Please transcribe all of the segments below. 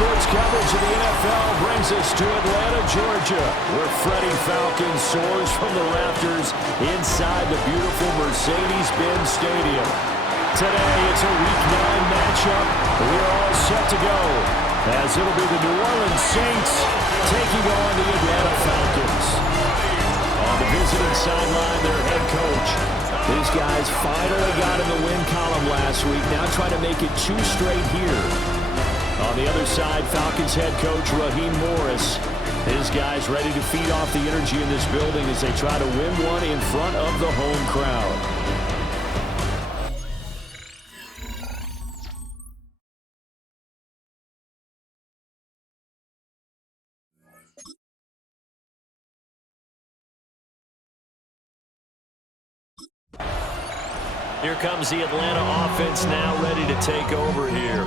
Sports coverage of the NFL brings us to Atlanta, Georgia, where Freddie Falcon soars from the rafters inside the beautiful Mercedes-Benz Stadium. Today, it's a Week 9 matchup. We are all set to go, as it'll be the New Orleans Saints taking on the Atlanta Falcons. On the visiting sideline, their head coach. These guys finally got in the win column last week, now trying to make it 2 straight here. On the other side, Falcons head coach Raheem Morris. His guys ready to feed off the energy in this building as they try to win one in front of the home crowd. Here comes the Atlanta offense now ready to take over here.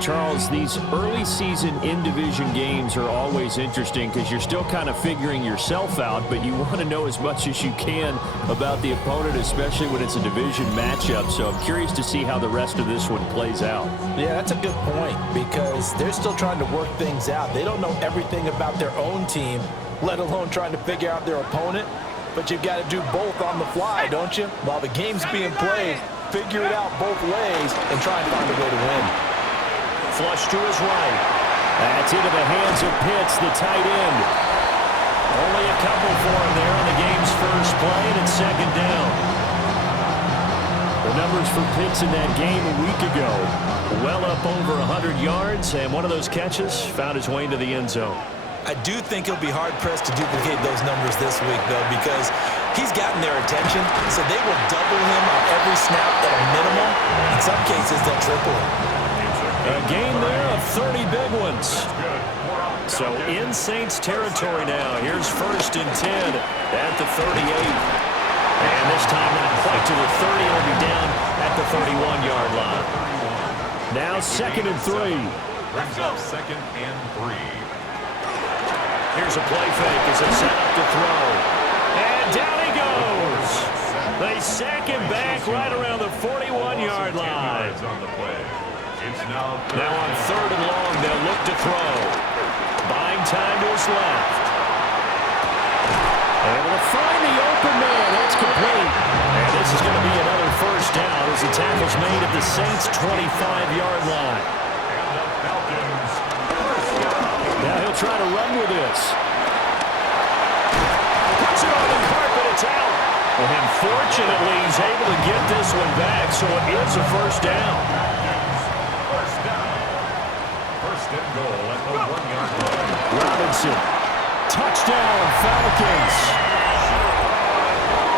Charles, these early season in-division games are always interesting because you're still kind of figuring yourself out, but you want to know as much as you can about the opponent, especially when it's a division matchup. So I'm curious to see how the rest of this one plays out. Yeah, that's a good point because they're still trying to work things out. They don't know everything about their own team, let alone trying to figure out their opponent. But you've got to do both on the fly, don't you? While the game's being played, figure it out both ways and try and find a way to win. Flush to his right. That's into the hands of Pitts, the tight end. Only a couple for him there on the game's first play, and it's second down. The numbers for Pitts in that game a week ago, well up over 100 yards, and one of those catches found his way into the end zone. I do think he'll be hard-pressed to duplicate those numbers this week, though, because he's gotten their attention, so they will double him on every snap at a minimum. In some cases, they'll triple him. A game there of 30 big ones. So in Saints territory now. Here's 1st and 10 at the 38. And this time not quite to the 30. It'll be down at the 31-yard line. Now 2nd and 3. Brings up 2nd and 3. Here's a play fake as they set up to throw. And down he goes. They sack him back right around the 41-yard line. Now on 3rd and long, they'll look to throw. Buying time to his left. Able to find the open man. That's complete. And this is going to be another 1st down as the tackle's made at the Saints' 25-yard line. Now he'll try to run with this. Puts it on the carpet. It's out. And fortunately, he's able to get this one back, so it is a 1st down. First and goal at the 1-yard line. Robinson. Touchdown, Falcons.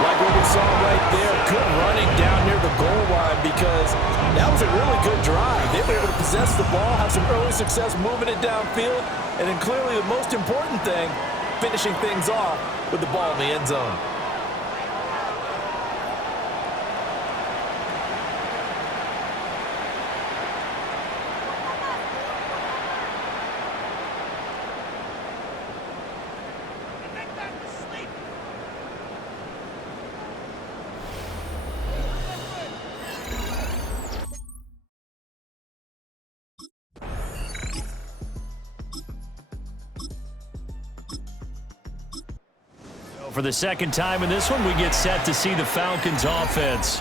Like what we saw right there, good running down near the goal line because that was a really good drive. They were able to possess the ball, have some early success moving it downfield, and then clearly the most important thing, finishing things off with the ball in the end zone. For the 2nd time in this one, we get set to see the Falcons offense.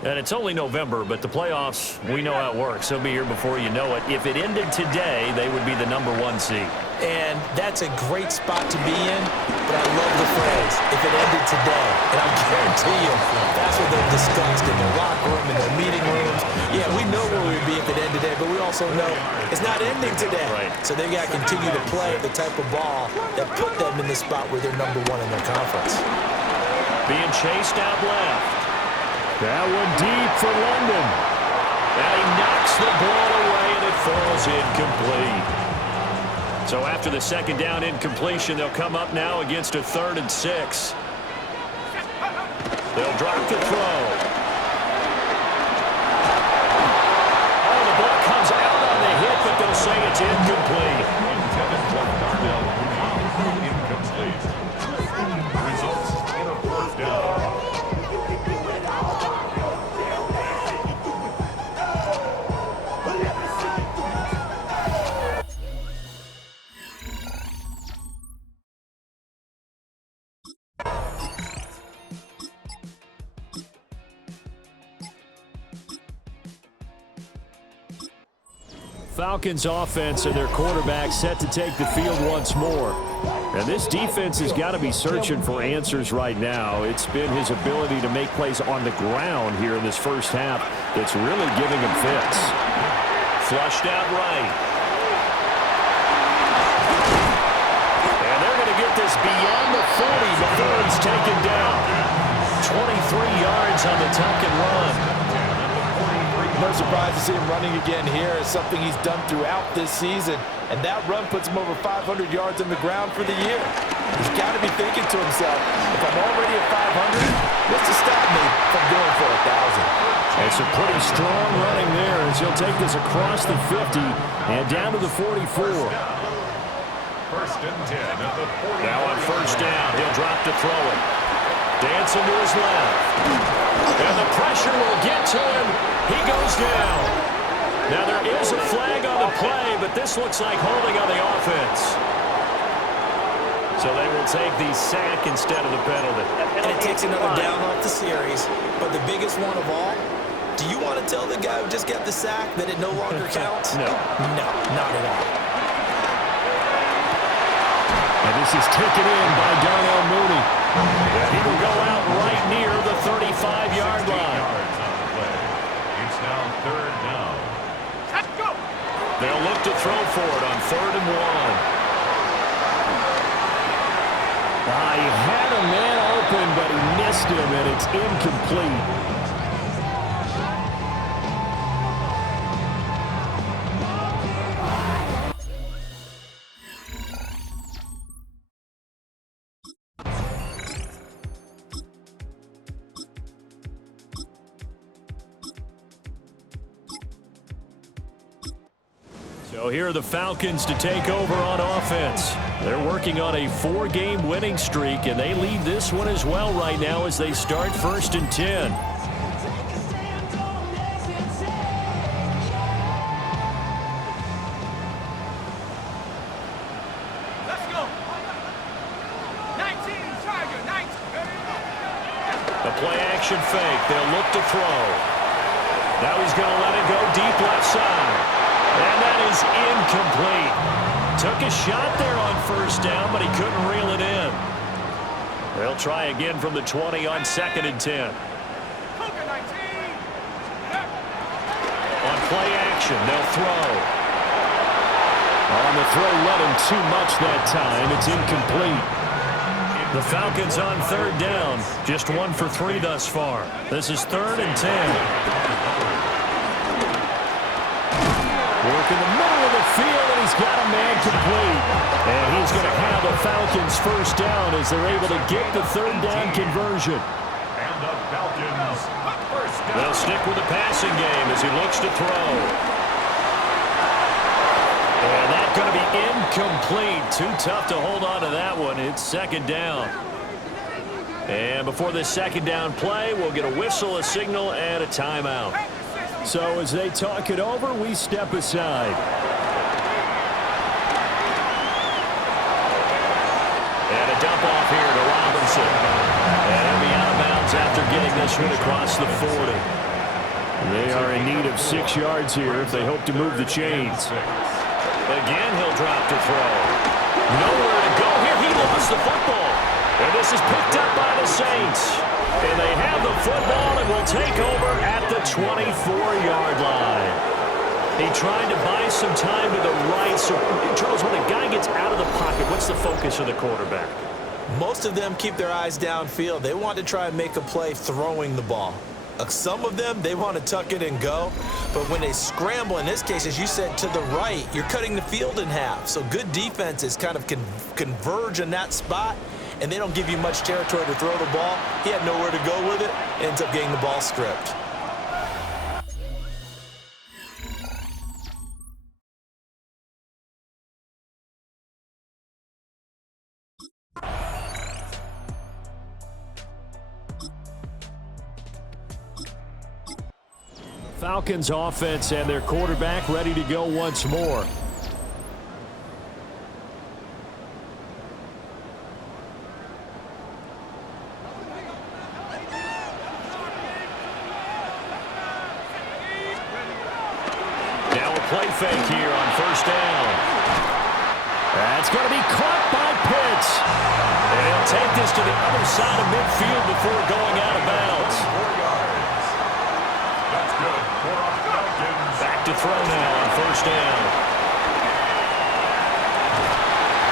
And it's only November, but the playoffs, we know how it works. They'll be here before you know it. If it ended today, they would be the #1 seed. And that's a great spot to be in, but I love the phrase, if it ended today. And I guarantee you, that's what they've discussed in their locker room, in their meeting rooms. Yeah, we know where we'd be if it ended today, but we also know it's not ending today. Right. So they've got to continue to play the type of ball that put them in the spot where they're #1 in their conference. Being chased out left. That one deep for London. And he knocks the ball away, and it falls incomplete. So after the 2nd down incompletion, they'll come up now against a 3rd and 6. They'll drop the throw. Oh, the ball comes out on the hit, but they'll say it's incomplete. Incomplete. Results in a 1st down. Falcons offense and their quarterback set to take the field once more. And this defense has got to be searching for answers right now. It's been his ability to make plays on the ground here in this first half that's really giving him fits. Flushed out right. And they're going to get this beyond the 40 before he's taken down. 23 yards on the tuck and run. No surprise to see him running again here. It's something he's done throughout this season. And that run puts him over 500 yards on the ground for the year. He's got to be thinking to himself, if I'm already at 500, what's to stop me from going for 1,000? It's a pretty strong running there as he'll take this across the 50 and down to the 44. First and 10 at the 40. Now on first down, he'll drop to throw it. Dancing to his left. And the pressure will get to him. He goes down. Now there is a flag on the play, but this looks like holding on the offense. So they will take the sack instead of the penalty. And it takes another down off the series. But the biggest one of all, do you want to tell the guy who just got the sack that it no longer counts? No. No, not at all. And this is taken in by Darnell Mooney. And he will go out right near the 35-yard line. Yards on the play. It's now third down. Let's go. They'll look to throw for it on 3rd and 1. He had a man open, but he missed him, and it's incomplete. So here are the Falcons to take over on offense. They're working on a 4-game winning streak, and they lead this one as well right now as they start 1st and 10. Let's go. 19, Tiger, 19. The play action fake. They'll look to throw. Now he's going to let it go deep left side. And that is incomplete. Took a shot there on first down, but he couldn't reel it in. They'll try again from the 20 on 2nd and 10. On play action, they'll throw. On the throw, let him too much that time. It's incomplete. The Falcons on 3rd down. Just 1 for 3 thus far. This is 3rd and 10. Work in the middle of the field, and he's got a man complete. And he's going to have the Falcons first down as they're able to get the 3rd down conversion. And the Falcons first down. They'll stick with the passing game as he looks to throw. And that's going to be incomplete. Too tough to hold on to that one. It's 2nd down. And before this 2nd down play, we'll get a whistle, a signal, and a timeout. So as they talk it over, we step aside. And a dump off here to Robinson. And he'll be out of bounds after getting this one across the 40. They are in need of 6 yards here if they hope to move the chains. Again, he'll drop to throw. Nowhere to go here. He lost the football. And this is picked up by the Saints. And they have the football and will take over at the 24-yard line. He tried to buy some time to the right. So, Charles, when a guy gets out of the pocket, what's the focus of the quarterback? Most of them keep their eyes downfield. They want to try and make a play throwing the ball. Some of them, they want to tuck it and go. But when they scramble, in this case, as you said, to the right, you're cutting the field in half. So good defenses kind of converge in that spot, and they don't give you much territory to throw the ball. He had nowhere to go with it, ends up getting the ball stripped. Falcons offense and their quarterback ready to go once more. Now a play play fake here on first down. That's going to be caught by Pitts. And he'll take this to the other side of midfield before going out of bounds. 4 yards. That's good. 4 off the Falcons. Back to throw now on first down.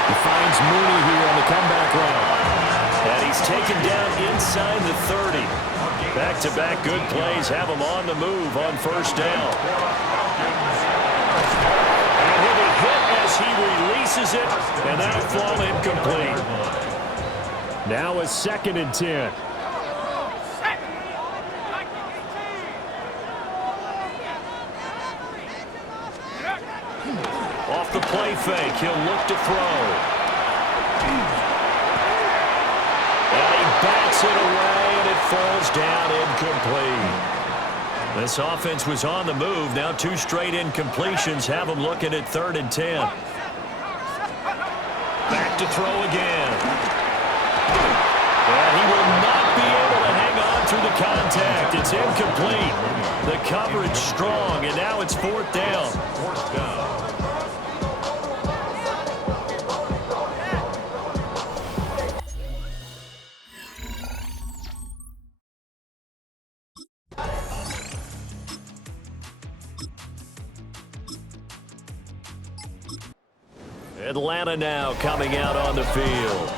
He finds Mooney here on the comeback route. And he's taken down inside the 30. Back-to-back good plays have him on the move on first down. And he'll be hit as he releases it, and that'll fall incomplete. Now a 2nd and 10. Off the play fake, he'll look to throw. And he bats it away, and it falls down incomplete. This offense was on the move. Now 2 straight incompletions have them looking at 3rd and 10. Back to throw again. And he will not be able to hang on through the contact. It's incomplete. The coverage strong, and now it's 4th down. 4th down. Atlanta now coming out on the field.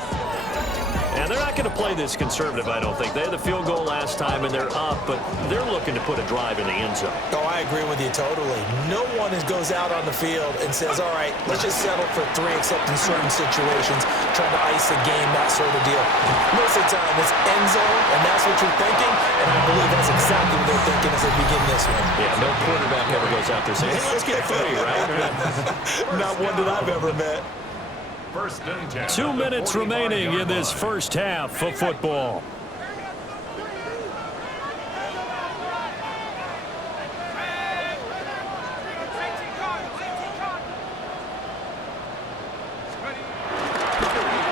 And they're not going to play this conservative, I don't think. They had the field goal last time, and they're up, but they're looking to put a drive in the end zone. Oh, I agree with you totally. No one goes out on the field and says, all right, let's just settle for 3, except in certain situations, trying to ice a game, that sort of deal. Most of the time, it's end zone, and that's what you're thinking, and I believe that's exactly what they're thinking as they begin this one. Yeah, no quarterback ever goes out there saying, hey, let's get 3, right? Not one that I've ever met. 1st and 10. 2 minutes remaining in this first half of football.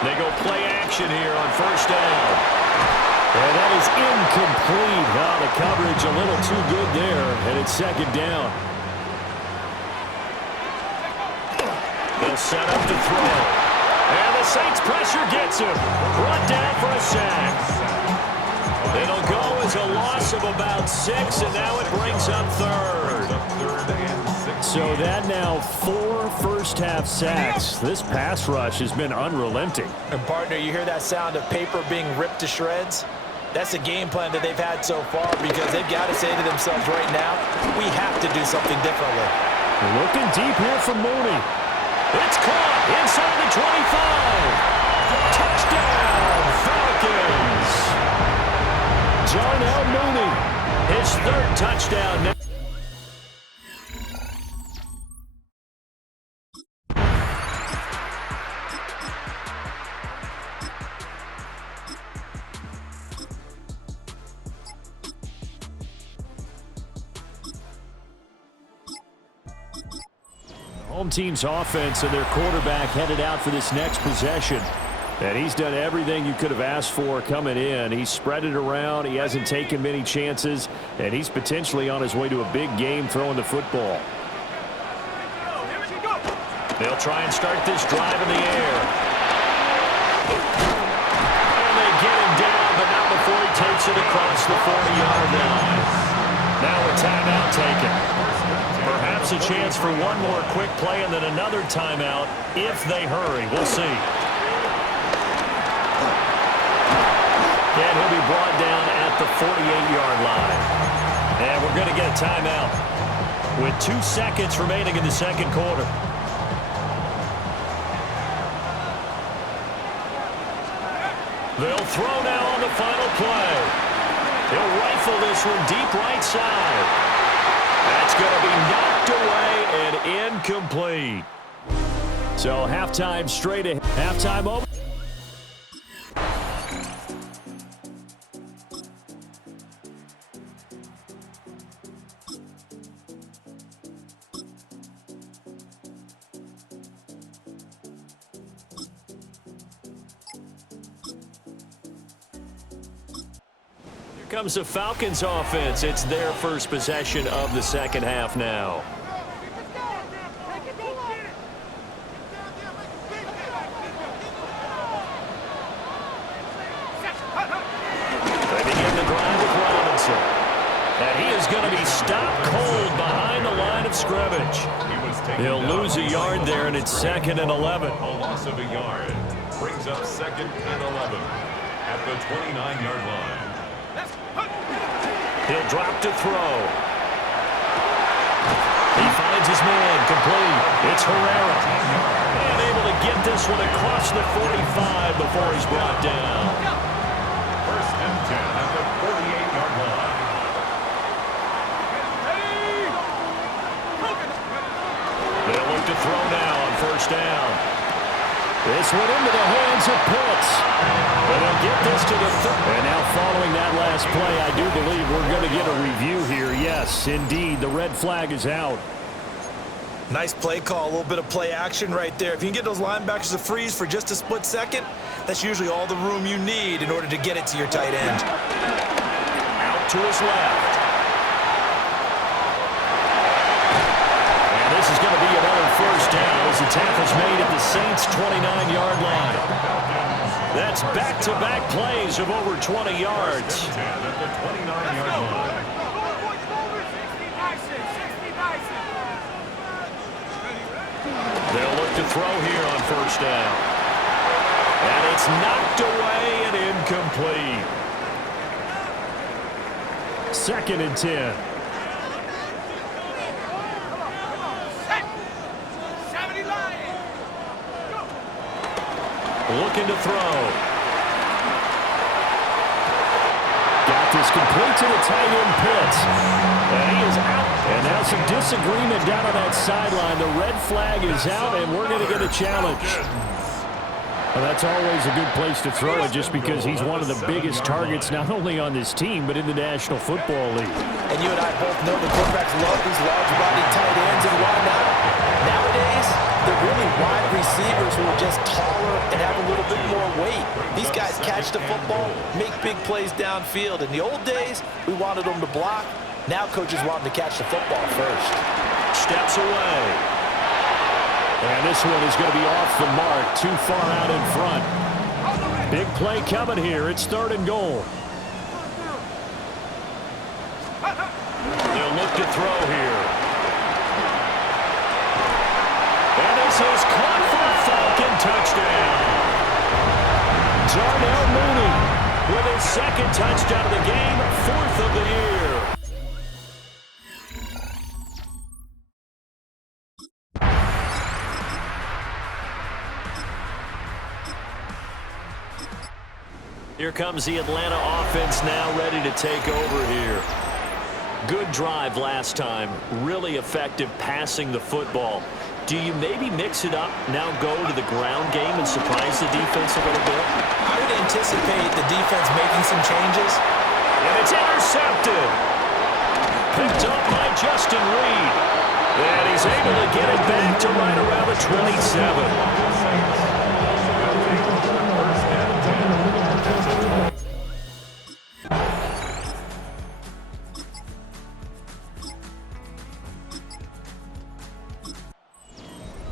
They go play action here on first down. And that is incomplete. Oh, the coverage a little too good there, and it's 2nd down. They'll set up to throw. And the Saints pressure gets him. Brought down for a sack. It'll go as a loss of about 6, and now it brings up 3rd. So that now 4 first-half sacks. This pass rush has been unrelenting. And, partner, you hear that sound of paper being ripped to shreds? That's the game plan that they've had so far, because they've got to say to themselves right now, we have to do something differently. Looking deep here for Mooney. It's caught inside the 25. Touchdown, Falcons. Darnell Mooney, his 3rd touchdown now. Home team's offense and their quarterback headed out for this next possession. And he's done everything you could have asked for coming in. He's spread it around. He hasn't taken many chances. And he's potentially on his way to a big game throwing the football. They'll try and start this drive in the air. And they get him down, but not before he takes it across the 40-yard line. Now a timeout taken. Perhaps a chance for one more quick play and then another timeout if they hurry. We'll see. And he'll be brought down at the 48-yard line. And we're going to get a timeout with 2 seconds remaining in the 2nd quarter. They'll throw now on the final play. He'll rifle this one deep right side. That's going to be knocked away and incomplete. So halftime straight ahead. Halftime over. Comes the Falcons offense. It's their first possession of the 2nd half now. He'll lose a yard there, and it's 2nd and 11. A loss of a yard brings up 2nd and 11 at the 29-yard line. He'll drop to throw. He finds his man, complete. It's Herrera. And able to get this one across the 45 before he's brought down. 1st and 10 at the 48-yard line. They'll look to throw now on 1st down. This went into the hands of Pitts. But they'll get this to the And now following that last play, I do believe we're going to get a review here. Yes, indeed, the red flag is out. Nice play call, a little bit of play action right there. If you can get those linebackers to freeze for just a split second, that's usually all the room you need in order to get it to your tight end. Out to his left. And this is going to be another 1st down as the tackle's made at the Saints' 29-yard line. That's back-to-back plays of over 20 yards. 10 at the 29-yard line. They'll look to throw here on 1st down. And it's knocked away and incomplete. 2nd and 10. Looking to throw. Got this complete to the tight end Pitts. And he is out. And now some disagreement down on that sideline. The red flag is out, and we're going to get a challenge. Well, that's always a good place to throw it just because he's one of the biggest targets not only on this team but in the National Football League. And you and I both know the quarterbacks love these large-bodied tight ends, and why not? Nowadays, they're really wide receivers who are just taller and have a little bit more weight. These guys catch the football, make big plays downfield. In the old days, we wanted them to block. Now coaches want them to catch the football first. Steps away. And this one is going to be off the mark, too far out in front. Big play coming here. It's 3rd and goal. They'll look to throw here. And this is caught for a Falcon touchdown. Darnell Mooney with his 2nd touchdown of the game, 4th of the year. Here comes the Atlanta offense now ready to take over here. Good drive last time. Really effective passing the football. Do you maybe mix it up, now go to the ground game and surprise the defense a little bit? I would anticipate the defense making some changes. And it's intercepted. Picked up by Justin Reed. And he's able to get it back to right around the 27.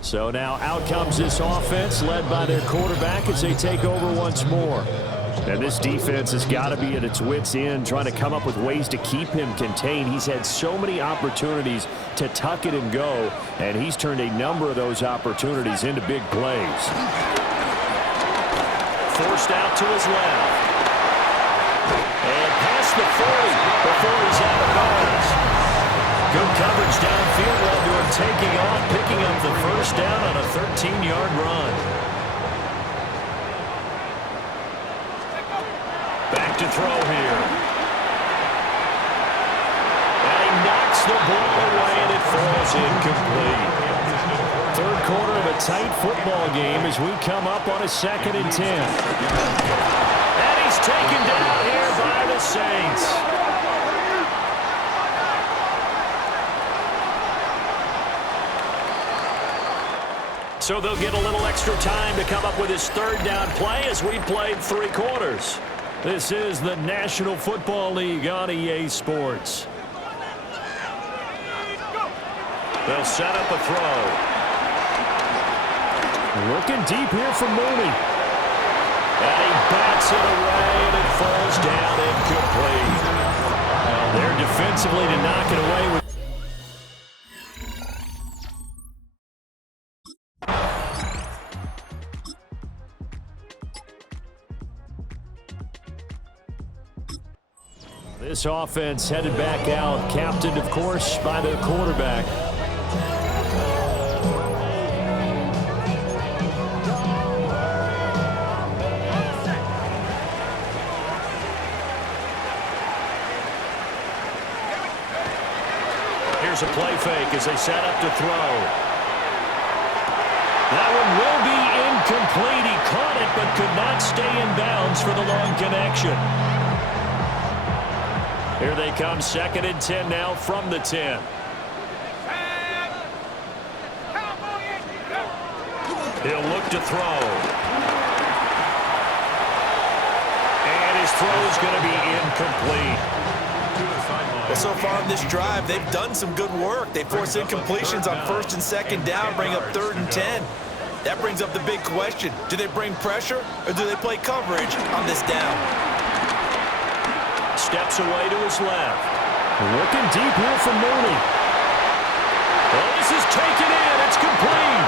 So now out comes this offense led by their quarterback as they take over once more. And this defense has got to be at its wits' end trying to come up with ways to keep him contained. He's had so many opportunities to tuck it and go, and he's turned a number of those opportunities into big plays. Forced out to his left. And past the 40 before he's out of bounds. Good coverage downfield led to him taking off, picking up the 1st down on a 13-yard run. Back to throw here. And he knocks the ball away, and it falls incomplete. 3rd quarter of a tight football game as we come up on a 2nd and 10. And he's taken down here by the Saints. So they'll get a little extra time to come up with his 3rd down play as we played 3 quarters. This is the National Football League on EA Sports. They'll set up a throw. Looking deep here for Mooney. And he bats it away, and it falls down incomplete. There defensively to knock it away with this offense headed back out, captained, of course, by the quarterback. Here's a play fake as they set up to throw. That one will be incomplete. He caught it but could not stay in bounds for the long connection. Here they come, 2nd and 10 now from the 10. He'll look to throw. And his throw is going to be incomplete. Well, so far in this drive, they've done some good work. They force incompletions on 1st and 2nd down, bring up 3rd and 10. That brings up the big question. Do they bring pressure or do they play coverage on this down? Steps away to his left. Looking deep here for Mooney. Well, this is taken in. It's complete.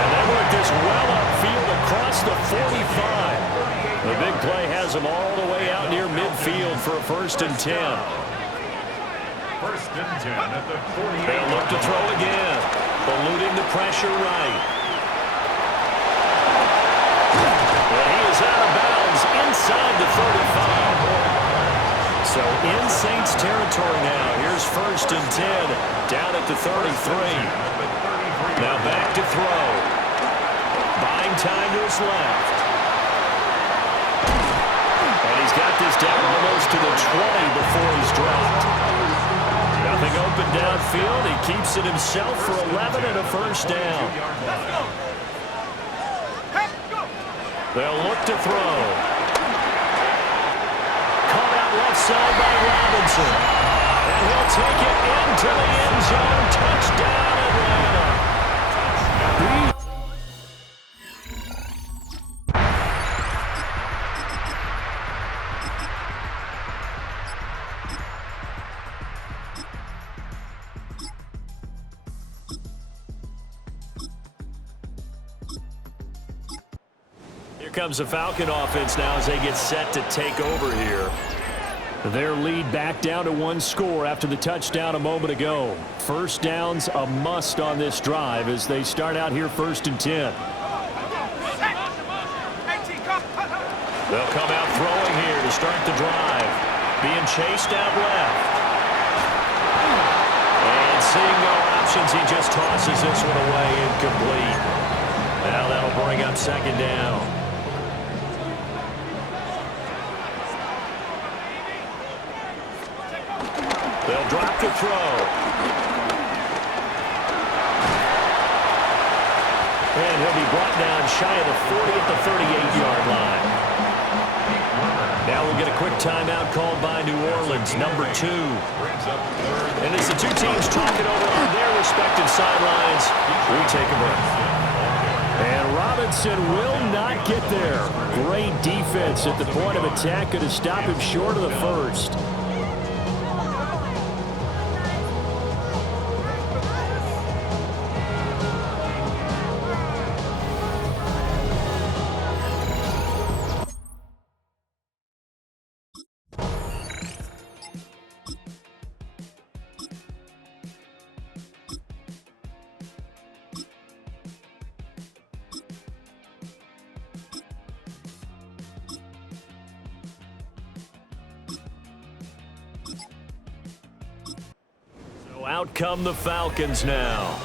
And they work this well upfield across the 45. The big play has them all the way out near midfield for a 1st and 10. 1st and 10 at the 48. They'll look to throw again. Eluding the pressure right. Well, he is out of bounds inside the 35. So in Saints territory now. Here's 1st and 10 down at the 33. Now back to throw. Buying time to his left. And he's got this down almost to the 20 before he's dropped. Nothing open downfield. He keeps it himself for 11 and a 1st down. They'll look to throw. Caught out left side by Robinson. And he'll take it into the end zone. Touchdown, Atlanta. Here comes the Falcon offense now as they get set to take over here. Their lead back down to 1 score after the touchdown a moment ago. 1st down's a must on this drive as they start out here 1st and 10. They'll come out throwing here to start the drive. Being chased out left. And seeing no options, he just tosses this one away, incomplete. Now that'll bring up 2nd down. They'll drop the throw. And he'll be brought down shy of the 40 at the 38-yard line. Now we'll get a quick timeout called by New Orleans, number 2. And as the two teams talk it over on their respective sidelines, we take a break. And Robinson will not get there. Great defense at the point of attack. Going to stop him short of the 1st. Out come the Falcons now.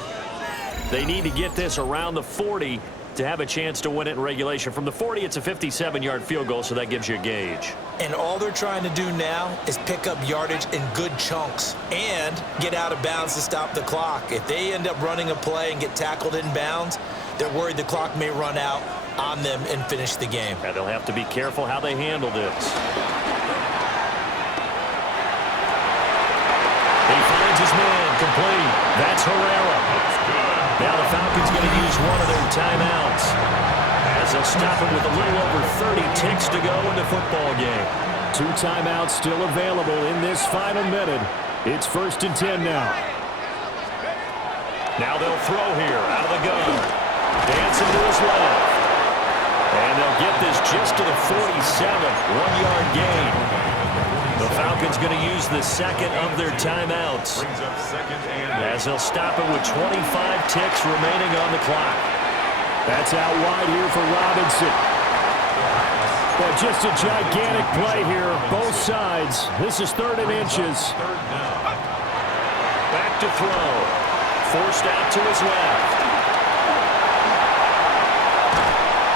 They need to get this around the 40 to have a chance to win it in regulation. From the 40, it's a 57-yard field goal, so that gives you a gauge. And all they're trying to do now is pick up yardage in good chunks and get out of bounds to stop the clock. If they end up running a play and get tackled in bounds, they're worried the clock may run out on them and finish the game. And they'll have to be careful how they handle this. His man complete. That's Herrera. Now the Falcons going to use one of their timeouts as they'll stop it with a little over 30 ticks to go in the football game. 2 timeouts still available in this final minute. It's 1st and 10 now. Now they'll throw here out of the gun. Dancing to his left. And they'll get this just to the 47. 1-yard gain. The Falcons going to use the second of their timeouts, Brings up second and as they'll stop it with 25 ticks remaining on the clock. That's out wide here for Robinson. But just a gigantic play here, both sides. This is 3rd and inches. third down. Back to throw. Forced out to his left.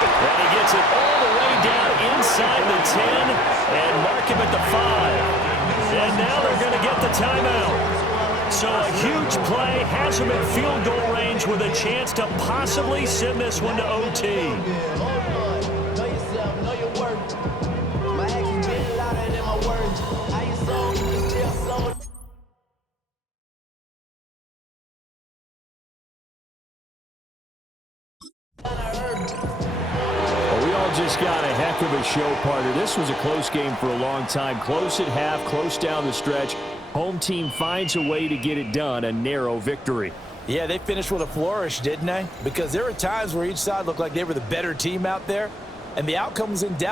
And he gets it all the way down inside the 10 and mark him at the 5. And now they're going to get the timeout. So a huge play has him in field goal range with a chance to possibly send this one to OT. We all just got a heck of a show, partner. This was a close game for a long time. Close at half, close down the stretch. Home team finds a way to get it done, a narrow victory. Yeah, they finished with a flourish, didn't they? Because there were times where each side looked like they were the better team out there, and the outcome was in doubt.